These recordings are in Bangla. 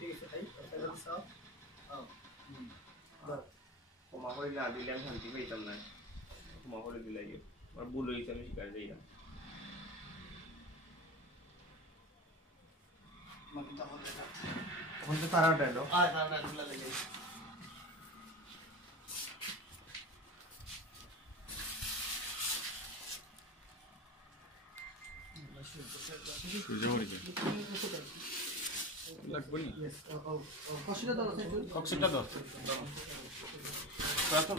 ঠিক আছে তাই তাহলে সব ক্ষমা করে না দিলে আমি শান্তি পাইতাম না ক্ষমা করে দিলাই আমার ভুল হয়েছে আমি স্বীকার যাই না এখন তো তারা ডালো তারা ডালো লাগে লাগবে নি কষ্টটা দাও কক্সিটা দাও এখন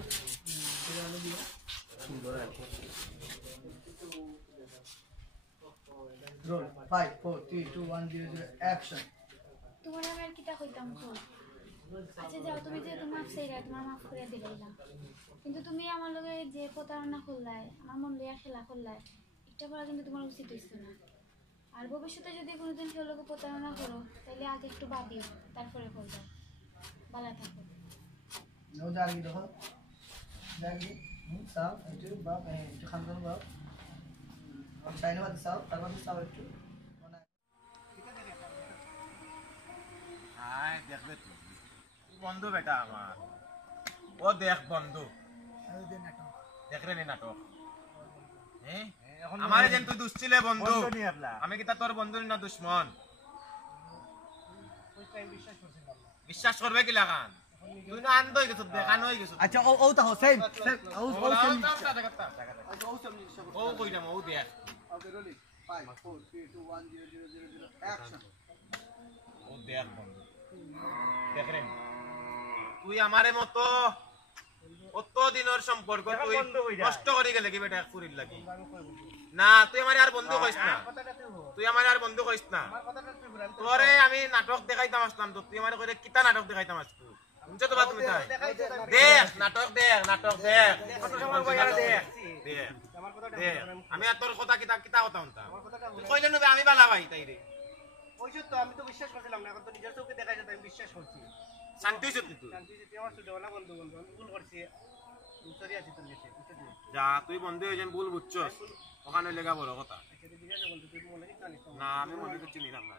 রোল 5 4 3 2 1 0 0 অ্যাকশন তোমার আমি আর কিটা কইতাম তো আচ্ছা যাও তুমি যে তোমার মাফ চাইরা তোমার মাফ করে দিলাম কিন্তু তুমি আমার লগে যে প্রতারণা করলাই আমার মন লইয়া খেলা করলাই এটা করা কিন্তু তোমার উচিত হইছে না আর ভবিষ্যতে যদি কোনোদিন কেউ লোক প্রতারণা করো তাহলে আগে একটু ভাবিও তারপরে করবে ভালো থাকো নো জাগি দেখো জাগি সাও একটু বাপ একটু খানদান বাপ আর চাইনা বাদ সাও তারপর সাও একটু আয় দেখবে তুই বন্ধু বেটা আমার ও দেখ বন্ধু দেখ রে নাটক হ্যাঁ আমার যেন তুই দুশ্চিলে বন্ধু আমি কি তা তোর বন্ধু না দুশ্মন বিশ্বাস করবে কি লাগান তুই না আন্দই গেছ দেখান হই গেছ আচ্ছা ও ও তা সেম ও ও সেম ও কইলাম ও দেখ ওকে রোলি 5 4 3 2 1 0 0 0 0 অ্যাকশন ও দেখ বন্ধু দেখ রে তুই আমারে মতো অত দিনের সম্পর্ক তুই নষ্ট করে গেলে কি বেটা পুরির লাগি না তুই আমারে আর বন্ধু কইস না তুই আমারে আর বন্ধু কইস না তোরে আমি নাটক দেখাইতাম আসলাম তো তুই আমারে কইরে কিতা নাটক দেখাইতাম আসতো বুঝছো তো বাত তুমি তাই দেখ নাটক কত সময় কইরা দেখ আমি আর তোর কথা কিতা কিতা কথা হন্তা তুই কইলে নবে আমি বালা ভাই তাই রে ওইসব তো আমি তো বিশ্বাস করছিলাম না এখন তো নিজের চোখে দেখা যায় আমি বিশ্বাস করছি শান্তি হইছ তুই শান্তি যদি আমার ছোটবেলা বন্ধু বন্ধু আমি ভুল করছি সরি আছি তোর কাছে যা তুই বন্ধু হয়ে যেন ভুল বুঝছস ওখানে লেগা বড় কথা ঠিক আছে বন্ধু তুই মনে রাখিস না আমি মনে করছি নিলাম না